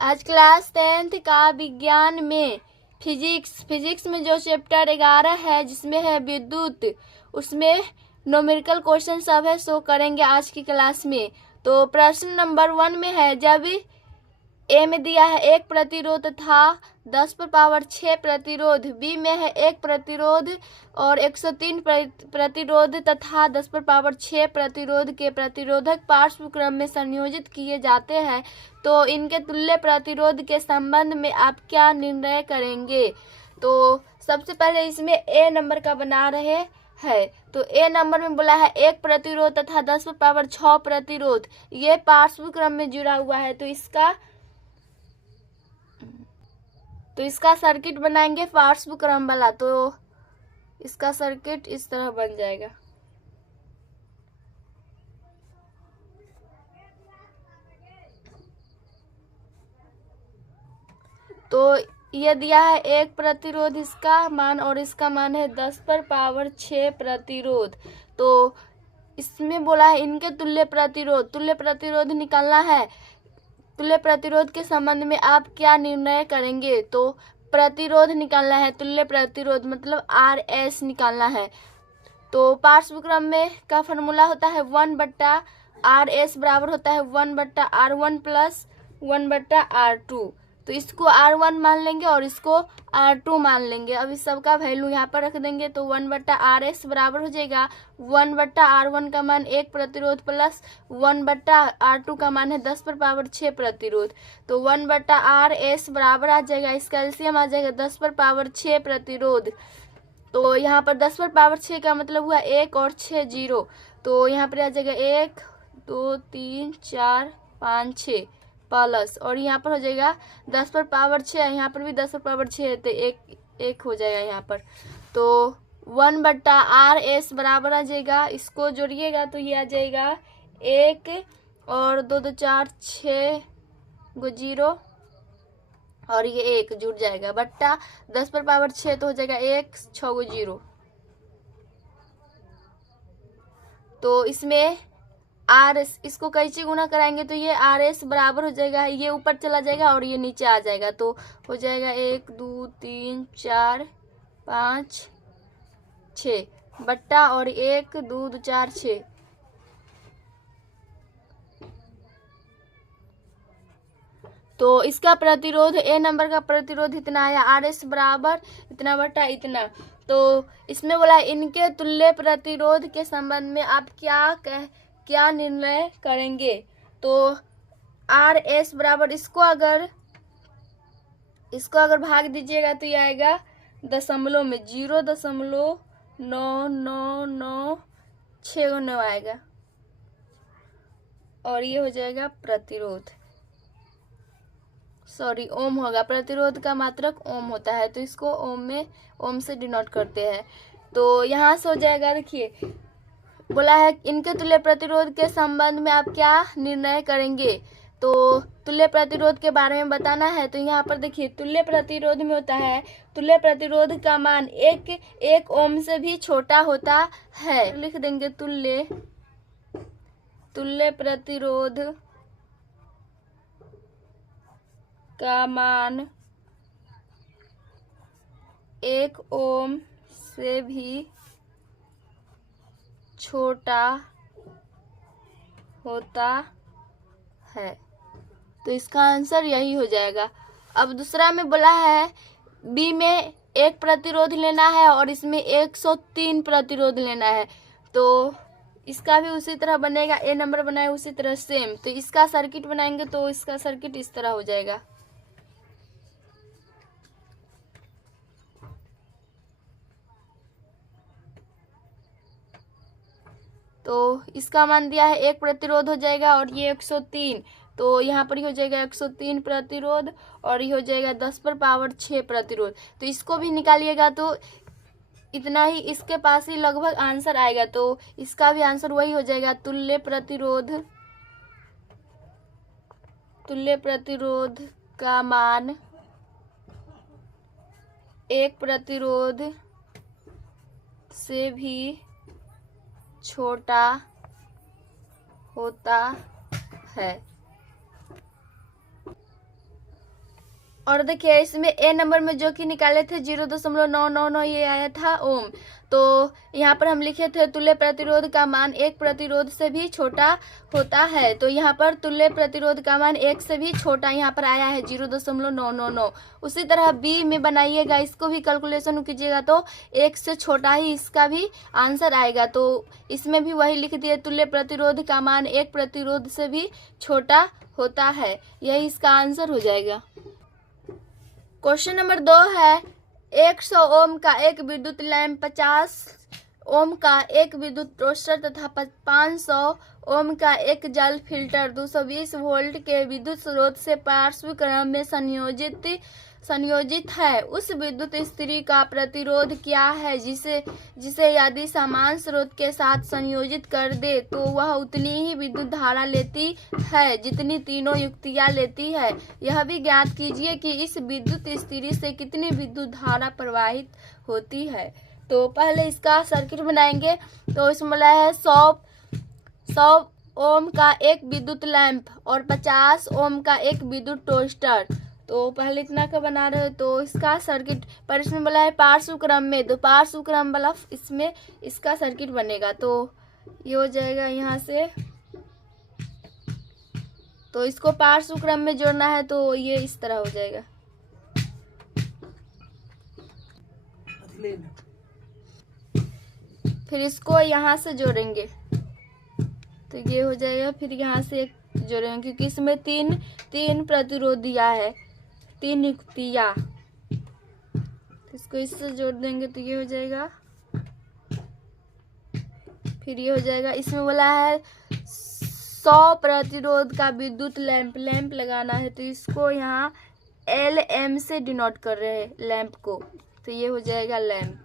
आज class 10th का विज्ञान में फिजिक्स में जो चैप्टर 11 है जिसमें है विद्युत, उसमें न्यूमेरिकल क्वेश्चन सब है, सो करेंगे आज की क्लास में। तो प्रश्न नंबर 1 में है, जब ए में दिया है 1 प्रतिरोध तथा 10 पर पावर 6 प्रतिरोध, बी में है 1 प्रतिरोध और 103 प्रतिरोध तथा 10 पर पावर 6 प्रतिरोध के प्रतिरोधक पार्श्व क्रम में संयोजित किए जाते हैं, तो इनके तुल्य प्रतिरोध के संबंध में आप क्या निर्णय करेंगे। तो सबसे पहले इसमें ए नंबर का बना रहे है, तो ए नंबर में बोला है 1 प्रतिरोध तथा 10 पर पावर 6 प्रतिरोध, ये पार्श्व क्रम में जुड़ा हुआ है, तो इसका सर्किट बनाएंगे पार्श्व क्रम वाला। तो इसका सर्किट इस तरह बन जाएगा। तो ये दिया है 1 प्रतिरोध, इसका मान, और इसका मान है 10 पर पावर 6 प्रतिरोध। तो इसमें बोला है इनके तुल्य प्रतिरोध निकालना है। तुल्य प्रतिरोध के संबंध में आप क्या निर्णय करेंगे। तो प्रतिरोध निकालना है, तुल्य प्रतिरोध मतलब RS निकालना है। तो पार्श्व क्रम में का फॉर्मूला होता है 1/RS बराबर होता है 1/R1 प्लस 1/R2। तो इसको R1 मान लेंगे और इसको R2 मान लेंगे। अब इस सब का वैल्यू यहाँ पर रख देंगे, तो 1/RS बराबर हो जाएगा 1/R1 का मान 1 प्रतिरोध प्लस 1/R2 का मान है 10 पर पावर 6 प्रतिरोध। तो 1/RS बराबर आ जाएगा, इसका एलसीएम आ जाएगा 10 पर पावर 6 प्रतिरोध। तो यहाँ पर 10 पर पावर 6 का मतलब हुआ 1 और 6 0। तो यहाँ पर आ जाएगा 1 2 3 4 5 6 प्लस, और यहाँ पर हो जाएगा 10 पर पावर 6, यहाँ पर भी 10 पर पावर 6 है, तो एक हो जाएगा यहाँ पर। तो 1/RS बराबर आ जाएगा, इसको जोड़िएगा तो ये आ जाएगा 1 और 2 2 4 6 गो 0 और ये 1 जुड़ जाएगा, बट्टा 10 पर पावर 6 तो हो जाएगा 1 6 गो 0। तो इसमें इसको कैसे गुना कराएंगे तो ये RS बराबर हो जाएगा, ये ऊपर चला जाएगा और ये नीचे आ जाएगा, तो हो जाएगा 1 2 3 4 5 6 बट्टा और 1 2 2 4 6। तो इसका प्रतिरोध ए नंबर का प्रतिरोध इतना आया, RS बराबर इतना बट्टा इतना। तो इसमें बोला इनके तुल्य प्रतिरोध के संबंध में आप क्या निर्णय करेंगे। तो RS बराबर इसको अगर भाग दीजिएगा तो ये आएगा दशमलव में 0.9996 आएगा, और ये हो जाएगा प्रतिरोध, सॉरी ओम होगा। प्रतिरोध का मात्रक ओम होता है, तो इसको ओम से डिनोट करते हैं। तो यहाँ से हो जाएगा, देखिए बोला है इनके तुल्य प्रतिरोध के संबंध में आप क्या निर्णय करेंगे। तो तुल्य प्रतिरोध के बारे में बताना है, तो यहाँ पर देखिए तुल्य प्रतिरोध में होता है, तुल्य प्रतिरोध का मान 1 ओम से भी छोटा होता है। लिख देंगे तुल्य प्रतिरोध का मान 1 ओम से भी छोटा होता है, तो इसका आंसर यही हो जाएगा। अब दूसरा में बोला है बी में 1 प्रतिरोध लेना है और इसमें 103 प्रतिरोध लेना है, तो इसका भी उसी तरह बनेगा, ए नंबर बनाए उसी तरह सेम। तो इसका सर्किट बनाएंगे तो इसका सर्किट इस तरह हो जाएगा। तो इसका मान दिया है 1 प्रतिरोध हो जाएगा और ये 103, तो यहाँ पर ही हो जाएगा 103 प्रतिरोध और ये हो जाएगा 10 पर पावर 6 प्रतिरोध। तो इसको भी निकालिएगा तो इतना ही इसके पास ही लगभग आंसर आएगा, तो इसका भी आंसर वही हो जाएगा। तुल्य प्रतिरोध का मान 1 प्रतिरोध से भी छोटा होता है। और देखिए इसमें ए नंबर में जो कि निकाले थे 0.999 ये आया था ओम। तो यहाँ पर हम लिखे थे तुल्य प्रतिरोध का मान एक प्रतिरोध से भी छोटा होता है। तो यहाँ पर तुल्य प्रतिरोध का मान एक से भी छोटा यहाँ पर आया है 0.999। उसी तरह बी में बनाइएगा, इसको भी कैलकुलेशन कीजिएगा तो एक से छोटा ही इसका भी आंसर आएगा। तो इसमें भी वही लिख दिए, तुल्य प्रतिरोध का मान एक प्रतिरोध से भी छोटा होता है, यही इसका आंसर हो जाएगा। क्वेश्चन नंबर 2 है 100 ओम का एक विद्युत लैंप, 50 ओम का एक विद्युत टोस्टर तथा 500 ओम का एक जल फिल्टर 220 वोल्ट के विद्युत स्रोत से पार्श्व क्रम में संयोजित है। उस विद्युत स्थिति का प्रतिरोध क्या है जिसे यदि समान स्रोत के साथ संयोजित कर दे तो वह उतनी ही विद्युत धारा लेती है जितनी तीनों युक्तियां लेती है। यह भी ज्ञात कीजिए कि इस विद्युत स्थिति से कितनी विद्युत धारा प्रवाहित होती है। तो पहले इसका सर्किट बनाएंगे। तो इसमें बोला है 100 ओम का एक विद्युत लैंप और 50 ओम का एक विद्युत टोस्टर। तो पहले इतना का बना रहे हो तो इसका सर्किट, पर इसमें बोला है पार्श्व क्रम में, तो पार्श्व क्रम वाला इसमें इसका सर्किट बनेगा। तो ये हो जाएगा यहाँ से, तो इसको पार्श्व क्रम में जोड़ना है तो ये इस तरह हो जाएगा। फिर इसको यहाँ से जोड़ेंगे तो ये हो जाएगा। फिर यहाँ से एक जोड़ेंगे क्योंकि इसमें तीन प्रतिरोधिया है, 3 युक्तियाँ। इसको इससे जोड़ देंगे तो ये हो जाएगा। फिर ये हो जाएगा, इसमें बोला है 100 प्रतिरोध का विद्युत लैंप लगाना है, तो इसको यहाँ LM से डिनोट कर रहे हैं लैंप को, तो ये हो जाएगा लैंप।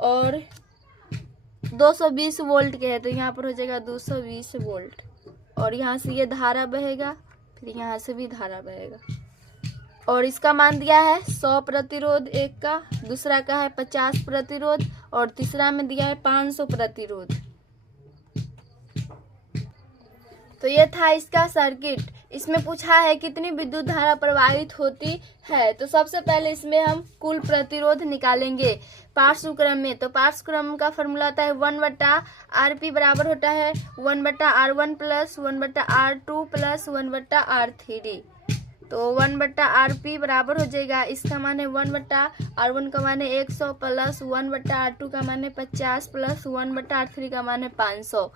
और 220 वोल्ट के है तो यहाँ पर हो जाएगा 220 वोल्ट। और यहाँ से ये धारा बहेगा, फिर यहाँ से भी धारा बहेगा। और इसका मान दिया है 100 प्रतिरोध एक का, दूसरा का है 50 प्रतिरोध और तीसरा में दिया है 500 प्रतिरोध। तो ये था इसका सर्किट। इसमें पूछा है कितनी विद्युत धारा प्रवाहित होती है। तो सबसे पहले इसमें हम कुल प्रतिरोध निकालेंगे पार्श्व क्रम में। तो पार्श्व क्रम का फॉर्मूला होता है 1/RP बराबर होता है 1/R1 plus 1/R2 plus 1/R3। तो 1/RP बराबर हो जाएगा, इसका मान है 1/R1 का मान है 100 प्लस 1/R2 का मान है 50 प्लस 1/R3 का मान है 500।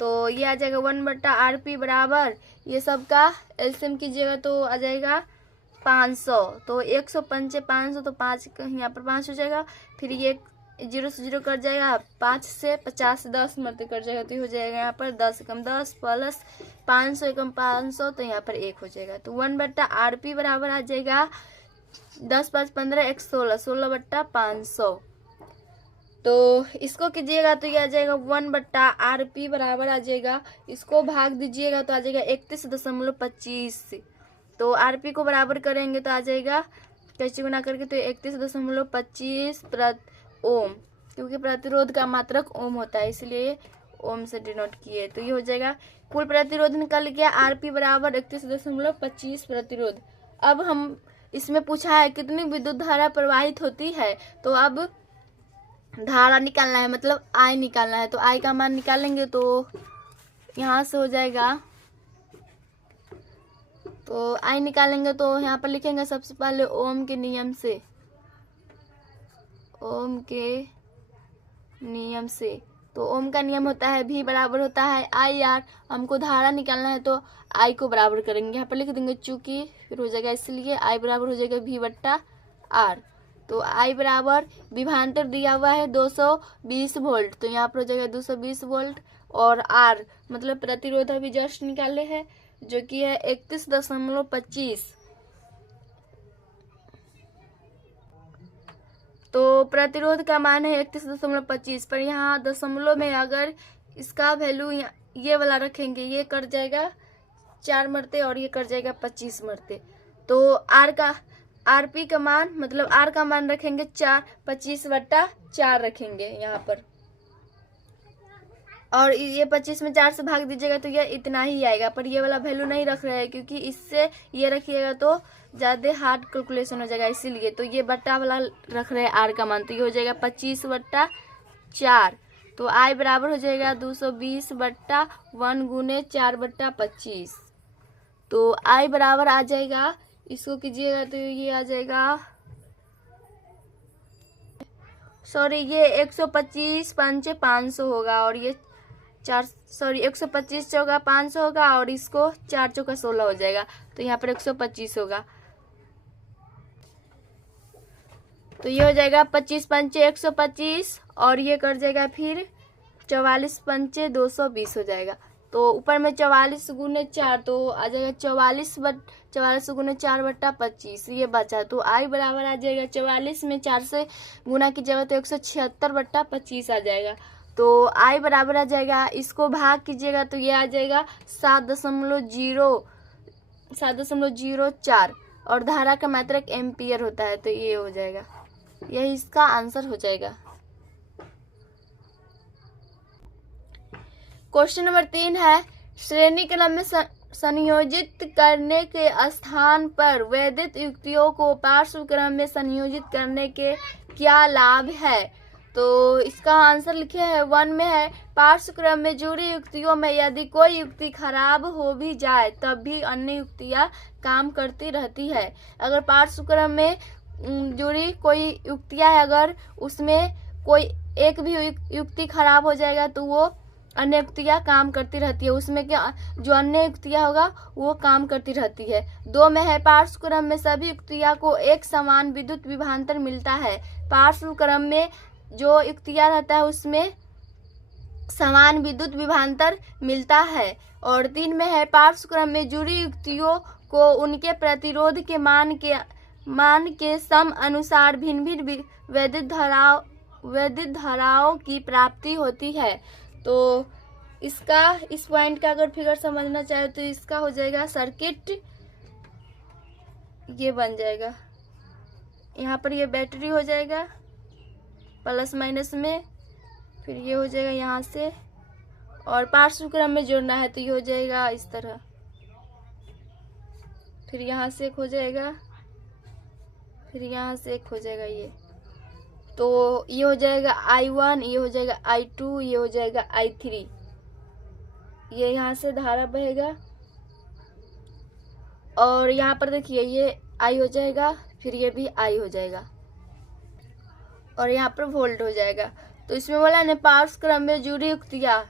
तो ये आ जाएगा 1/RP बराबर, ये सब का एलसीएम कीजिएगा तो आ जाएगा 500। तो 105 500 तो 5 यहाँ पर 5 हो जाएगा। फिर ये 0 से 0 कट जाएगा, 5 से 50 से 10 मरते कट जाएगा, तो ये हो जाएगा यहाँ पर 10 एकम 10 प्लस 500 एकम 500, तो यहाँ पर 1 हो जाएगा। तो 1/RP बराबर आ जाएगा 10 5 15 1 16 16/500। तो इसको कीजिएगा तो ये आ जाएगा 1/RP बराबर आ जाएगा, इसको भाग दीजिएगा तो आ जाएगा 31.25। तो RP को बराबर करेंगे तो आ जाएगा कैसे गुना करके, तो 31.25 ओम, क्योंकि प्रतिरोध का मात्रक ओम होता है इसलिए ओम से डिनोट किए। तो ये हो जाएगा कुल प्रतिरोध निकल गया RP बराबर 31.25 प्रतिरोध। अब हम इसमें पूछा है कितनी विद्युत धारा प्रवाहित होती है, तो अब धारा निकालना है, मतलब I निकालना है। तो I का मान निकालेंगे तो यहाँ से हो जाएगा, तो I निकालेंगे तो यहाँ पर लिखेंगे सबसे पहले ओम के नियम से, ओम के नियम से। तो ओम का नियम होता है V बराबर होता है IR। हमको धारा निकालना है तो I को बराबर करेंगे, यहाँ पर लिख देंगे चूंकि, फिर हो जाएगा इसलिए I बराबर हो जाएगा V/R। तो I बराबर विभवांतर दिया हुआ है 220 वोल्ट, तो यहाँ पर हो जाएगा 220 वोल्ट। और R मतलब प्रतिरोध अभी जस्ट निकाले हैं जो कि है 31.25। तो प्रतिरोध का मान है 31.25, पर यहाँ दशमलव में अगर इसका वैल्यू ये वाला रखेंगे ये कट जाएगा 4 मरते और ये कट जाएगा 25 मरते। तो RP का मान मतलब R का मान रखेंगे 25/4 रखेंगे यहाँ पर। और ये 25 में 4 से भाग दीजिएगा तो ये इतना ही आएगा, पर ये वाला वैल्यू नहीं रख रहे हैं क्योंकि इससे ये रखिएगा तो ज़्यादा हार्ड कैलकुलेशन हो जाएगा, इसीलिए तो ये बट्टा वाला रख रहे हैं आर का मान। तो ये हो जाएगा 25/4। तो आई बराबर हो जाएगा 220/1 गुने 4/25। तो आई बराबर आ जाएगा, इसको कीजिएगा तो ये आ जाएगा, सॉरी ये 125 पंचे 500 होगा, और ये 125 चौका 500 होगा, और इसको 4 चौका 16 हो जाएगा। तो यहाँ पर 125 होगा। तो ये हो जाएगा 25 पंचे 125, और ये कर जाएगा फिर 44 पंचे 220 हो जाएगा। तो ऊपर में 44 गुने 4 तो आ जाएगा 44 गुने 4/25 ये बचा। तो आई बराबर आ जाएगा 44 में 4 से गुना कीजिएगा तो 176/25 आ जाएगा। तो आई बराबर आ जाएगा, इसको भाग कीजिएगा तो ये आ जाएगा 7.04, और धारा का मात्रक एम्पियर होता है। तो ये हो जाएगा, यही इसका आंसर हो जाएगा। क्वेश्चन नंबर 3 है, श्रेणी क्रम में संयोजित करने के स्थान पर वैदिक युक्तियों को पार्श्व क्रम में संयोजित करने के क्या लाभ है। तो इसका आंसर लिखे है 1 में है, पार्श्व क्रम में जुड़ी युक्तियों में यदि कोई युक्ति खराब हो भी जाए तब भी अन्य युक्तियां काम करती रहती है। अगर पार्श्व क्रम में जुड़ी कोई युक्तियां है, अगर उसमें कोई एक भी युक्ति खराब हो जाएगा तो वो अन्य युक्तियां काम करती रहती है, उसमें क्या जो अन्य युक्तियां होगा वो काम करती रहती है। 2 में है, पार्श्व क्रम में सभी युक्तियां को एक समान विद्युत विभवांतर मिलता है। पार्श्व क्रम में जो युक्तियां रहता है उसमें समान विद्युत विभवांतर मिलता है। और 3 में है, पार्श्व क्रम में जुड़ी युक्तियों को उनके प्रतिरोध के मान के सम अनुसार भिन्न भिन्न वैद्युत धाराओं की प्राप्ति होती है। तो इसका इस पॉइंट का अगर फिगर समझना चाहे तो इसका हो जाएगा सर्किट, ये बन जाएगा। यहाँ पर ये बैटरी हो जाएगा प्लस माइनस में, फिर ये हो जाएगा यहाँ से, और पार्श्व क्रम में जोड़ना है तो ये हो जाएगा इस तरह, फिर यहाँ से एक हो जाएगा, फिर यहाँ से एक हो जाएगा ये। तो ये हो जाएगा I1, ये हो जाएगा I2, ये हो जाएगा I3। ये यहाँ से धारा बहेगा, और यहाँ पर देखिए ये I हो जाएगा, फिर ये भी I हो जाएगा, और यहाँ पर वोल्ट हो जाएगा। तो इसमें बोला ना पार्श्व क्रम में जुड़ी युक्तियाँ,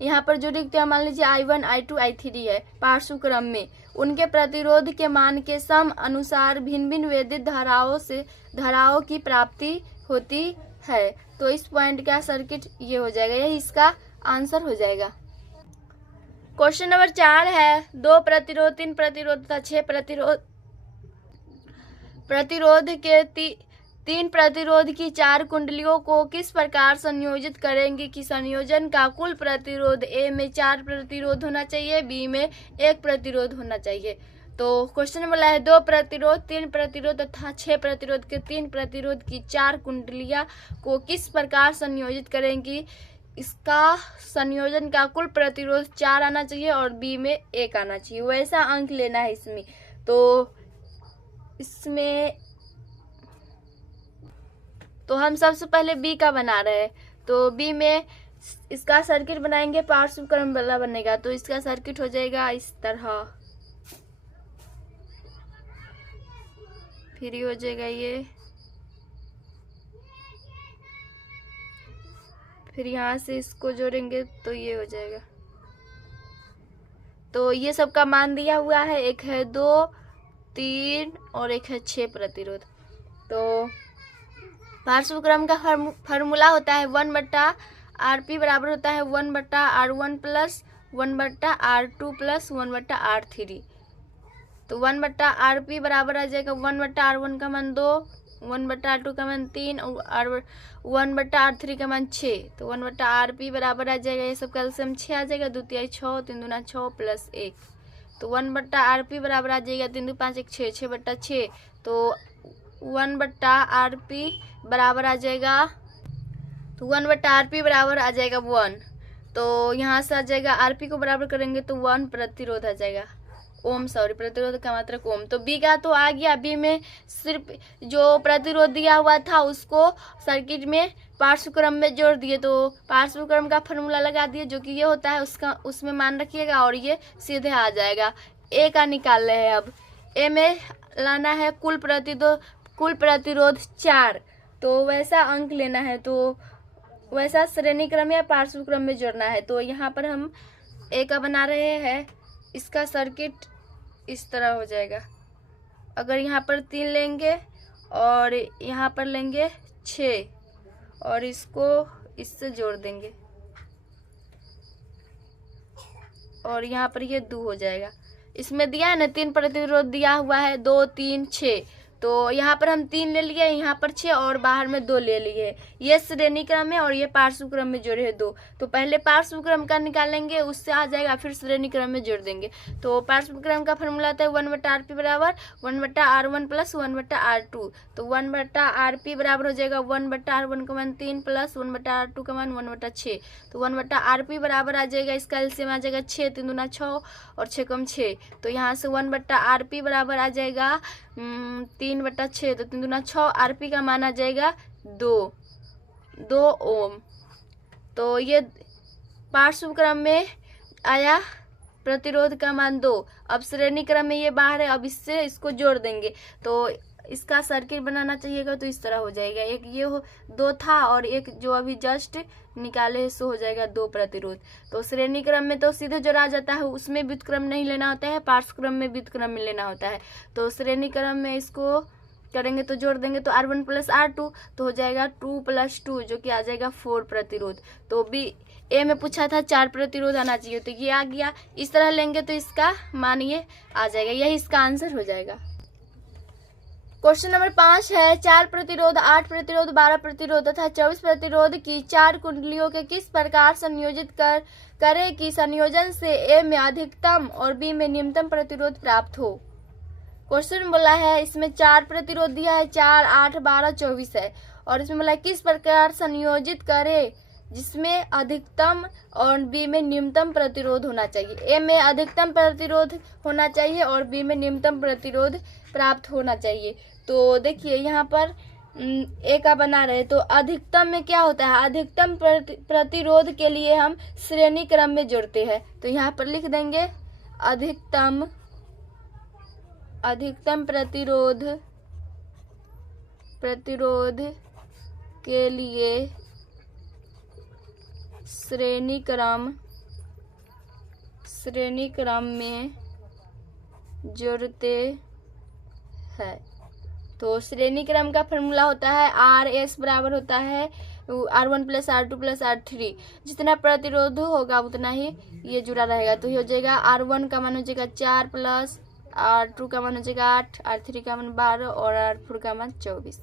यहाँ पर जुड़ी युक्तियाँ मान लीजिए I1, I2, I3 है। पार्श्व क्रम में उनके प्रतिरोध के मान के सम अनुसार भिन्न भिन्न वैद्युत धाराओं की प्राप्ति होती है। तो इस पॉइंट का सर्किट ये हो जाएगा, यही इसका आंसर हो जाएगा। क्वेश्चन नंबर 4 है, 2 प्रतिरोध, 3 प्रतिरोध तथा 6 प्रतिरोध के 3 प्रतिरोध की 4 कुंडलियों को किस प्रकार संयोजित करेंगे कि संयोजन का कुल प्रतिरोध ए में 4 प्रतिरोध होना चाहिए, बी में 1 प्रतिरोध होना चाहिए। तो क्वेश्चन बोला है 2 प्रतिरोध, 3 प्रतिरोध तथा 6 प्रतिरोध के 3 प्रतिरोध की 4 कुंडलियां को किस प्रकार संयोजित करेंगी, इसका संयोजन का कुल प्रतिरोध 4 आना चाहिए और बी में 1 आना चाहिए, वैसा अंक लेना है इसमें। तो इसमें तो हम सबसे पहले बी का बना रहे हैं। तो बी में इसका सर्किट बनाएंगे, पार्श्व क्रम वाला बनेगा। तो इसका सर्किट हो जाएगा इस तरह, फिर ये हो जाएगा ये, फिर यहाँ से इसको जोड़ेंगे तो ये हो जाएगा। तो ये सबका मान दिया हुआ है, एक है 2, 3 और एक है 6 प्रतिरोध। तो पार्श्व क्रम का फार्मूला होता है 1/RP बराबर होता है 1/R1 plus 1/R2 plus 1/R3। तो 1/RP बराबर आ जाएगा 1/R1 का मान 2, 1/R2 का मान 3 और 1/R3 का मान 6। तो 1/RP बराबर आ जाएगा, ये सब कैल्शियम 6 आ जाएगा, 2 तिहाई 6, 3 दूना 6 प्लस 1। तो 1/RP बराबर आ जाएगा 3 2 5 1 6, 6/6। तो 1/RP बराबर आ जाएगा, तो 1/RP बराबर आ जाएगा 1। तो यहाँ से आ जाएगा आरपी को बराबर करेंगे तो 1 प्रतिरोध आ जाएगा, ओम, सॉरी प्रतिरोध का मात्रक ओम। तो बी का तो आ गया, बी में सिर्फ जो प्रतिरोध दिया हुआ था उसको सर्किट में पार्श्व क्रम में जोड़ दिए, तो पार्श्व क्रम का फॉर्मूला लगा दिए जो कि ये होता है, उसका उसमें मान रखिएगा और ये सीधे आ जाएगा। ए का निकाल रहे हैं अब। ए में लाना है कुल प्रतिरोध 4, तो वैसा अंक लेना है, तो वैसा श्रेणी क्रम या पार्श्व क्रम में जोड़ना है। तो यहाँ पर हम ए का बना रहे हैं, इसका सर्किट इस तरह हो जाएगा। अगर यहाँ पर 3 लेंगे और यहाँ पर लेंगे 6 और इसको इससे जोड़ देंगे और यहाँ पर ये 2 हो जाएगा। इसमें दिया है ना 3 प्रतिरोध दिया हुआ है, 2 3 6, तो यहाँ पर हम 3 ले लिए, यहाँ पर 6 और बाहर में 2 ले लिए। ये श्रेणी क्रम है और ये पार्श्व क्रम में जोड़े हैं 2, तो पहले पार्श्व क्रम का निकालेंगे, उससे आ जाएगा, फिर श्रेणी क्रम में जोड़ देंगे। तो पार्श्व क्रम का फॉर्मूला आता है 1/RP बराबर 1/R1 प्लस 1/R2, तो 1/RP बराबर हो जाएगा 1/R1 का मान 3 प्लस 1/R2 का मान 1/6, तो 1/RP बराबर आ जाएगा, इसका एलसीएम आ जाएगा 6 3 दूना 6 और 6 कम 6, तो यहाँ से 1/RP बराबर आ जाएगा 3/6, तो 3 दूना 6, आरपी का मान आ जाएगा 2 ओम। तो ये पार्श्व क्रम में आया प्रतिरोध का मान 2। अब श्रेणी क्रम में ये बाहर है, अब इससे इसको जोड़ देंगे, तो इसका सर्किट बनाना चाहिएगा तो इस तरह हो जाएगा। एक ये 2 था और एक जो अभी जस्ट निकाले सो हो जाएगा 2 प्रतिरोध। तो श्रेणी क्रम में तो सीधे जोड़ा जाता है, उसमें व्युत्क्रम नहीं लेना होता है, पार्श्व क्रम में व्युत्क्रम में लेना होता है। तो श्रेणी क्रम में इसको करेंगे तो जोड़ देंगे तो R1 प्लस R2, तो हो जाएगा 2 + 2 जो कि आ जाएगा 4 प्रतिरोध। तो बी ए में पूछा था 4 प्रतिरोध आना चाहिए, तो ये आ गया। इस तरह लेंगे तो इसका मान ये आ जाएगा, यही इसका आंसर हो जाएगा। क्वेश्चन नंबर 5 है 4 प्रतिरोध 8 प्रतिरोध 12 प्रतिरोध तथा 24 प्रतिरोध की 4 कुंडलियों के किस प्रकार संयोजित करे कि संयोजन से ए में अधिकतम और बी में न्यूनतम प्रतिरोध प्राप्त हो। क्वेश्चन बोला है इसमें 4 प्रतिरोध दिया है, 4 8 12 24 है, और इसमें बोला किस प्रकार संयोजित करे जिसमें अधिकतम और बी में न्यूनतम प्रतिरोध होना चाहिए। ए में अधिकतम प्रतिरोध होना चाहिए और बी में न्यूनतम प्रतिरोध प्राप्त होना चाहिए। तो देखिए यहाँ पर ए का बना रहे, तो अधिकतम में क्या होता है, अधिकतम प्रतिरोध के लिए हम श्रेणी क्रम में जोड़ते हैं, तो यहाँ पर लिख देंगे अधिकतम प्रतिरोध के लिए श्रेणी क्रम में जोड़ते हैं। तो श्रेणी क्रम का फॉर्मूला होता है RS बराबर होता है R1 plus R2 plus R3, जितना प्रतिरोध होगा उतना ही ये जुड़ा रहेगा। तो ये हो जाएगा R1 का मान हो जाएगा 4 प्लस R2 का मान हो जाएगा 8, R3 का मान 12 और R4 का मान 24।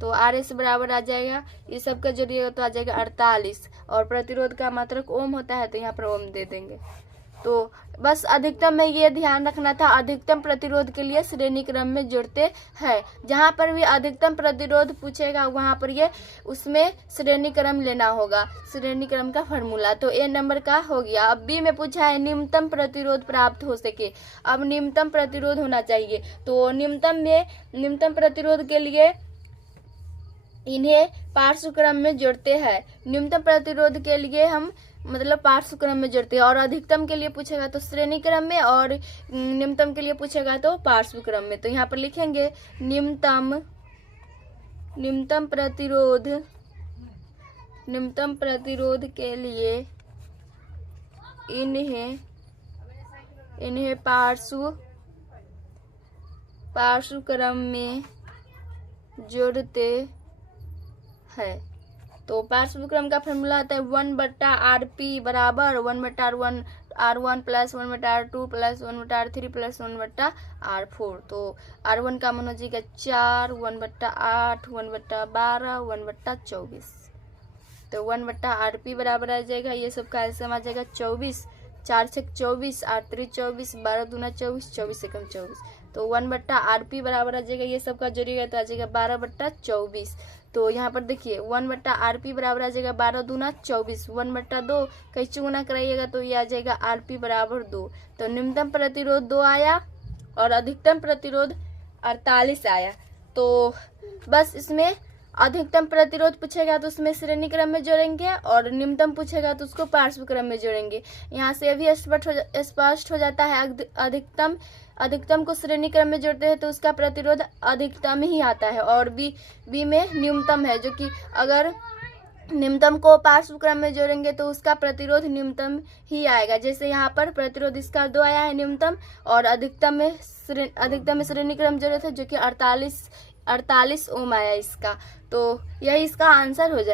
तो RS बराबर आ जाएगा, ये सब का जोड़िएगा तो आ जाएगा 48, और प्रतिरोध का मात्रक ओम होता है तो यहाँ पर ओम दे देंगे। तो बस अधिकतम में ये ध्यान रखना था, अधिकतम प्रतिरोध के लिए श्रेणी क्रम में जोड़ते हैं। जहाँ पर भी अधिकतम प्रतिरोध पूछेगा वहाँ पर ये उसमें श्रेणी क्रम लेना होगा, श्रेणी क्रम का फॉर्मूला। तो ए नंबर का हो गया। अब बी में पूछा है न्यूनतम प्रतिरोध प्राप्त हो सके। अब न्यूनतम प्रतिरोध होना चाहिए, तो न्यूनतम प्रतिरोध के लिए इन्हें पार्श्व क्रम में जोड़ते हैं। न्यूनतम प्रतिरोध के लिए हम मतलब पार्श्व क्रम में जोड़ते हैं, और अधिकतम के लिए पूछेगा तो श्रेणी क्रम में, और न्यूनतम के लिए पूछेगा तो पार्श्व क्रम में। तो यहाँ पर लिखेंगे न्यूनतम प्रतिरोध के लिए इन्हें पार्श्व क्रम में जोड़ते है। तो पार्श्व क्रम का फॉर्मूला आता है 1/RP बराबर 1/R1 plus 1/R2 plus 1/R3 plus 1/R4। तो R1 का मान हो जाएगा 4, 1/8, 1/12, 1/24। तो 1/RP बराबर आ जाएगा, ये सब का एलसीएम आ जाएगा 24, 4 से 24, 8 3 24, 12 दूना 24, 24 से कम 24। तो 1/RP बराबर आ जाएगा, ये सब का जोड़िएगा तो आ जाएगा 12/24। तो यहाँ पर देखिए 1/RP बराबर आ जाएगा 12 दूना 24, 1/2 कैसे गुना कराइएगा तो ये आ जाएगा RP बराबर 2। तो न्यूनतम प्रतिरोध 2 आया और अधिकतम प्रतिरोध 48 आया। तो बस इसमें अधिकतम प्रतिरोध पूछेगा तो उसमें श्रेणी क्रम में जोड़ेंगे और न्यूनतम पूछेगा तो उसको पार्श्व क्रम में जोड़ेंगे। यहाँ से भी स्पष्ट हो जाता है अधिकतम को श्रेणी क्रम में जोड़ते हैं तो उसका प्रतिरोध अधिकतम ही आता है और बी में न्यूनतम है, जो कि अगर न्यूनतम को पार्श्व क्रम में जोड़ेंगे तो उसका प्रतिरोध न्यूनतम ही आएगा। जैसे यहाँ पर प्रतिरोध इसका 2 आया है न्यूनतम और अधिकतम में श्रेणी क्रम जोड़े थे जो कि 48 ओम आया इसका। तो यही इसका आंसर हो जाएगा।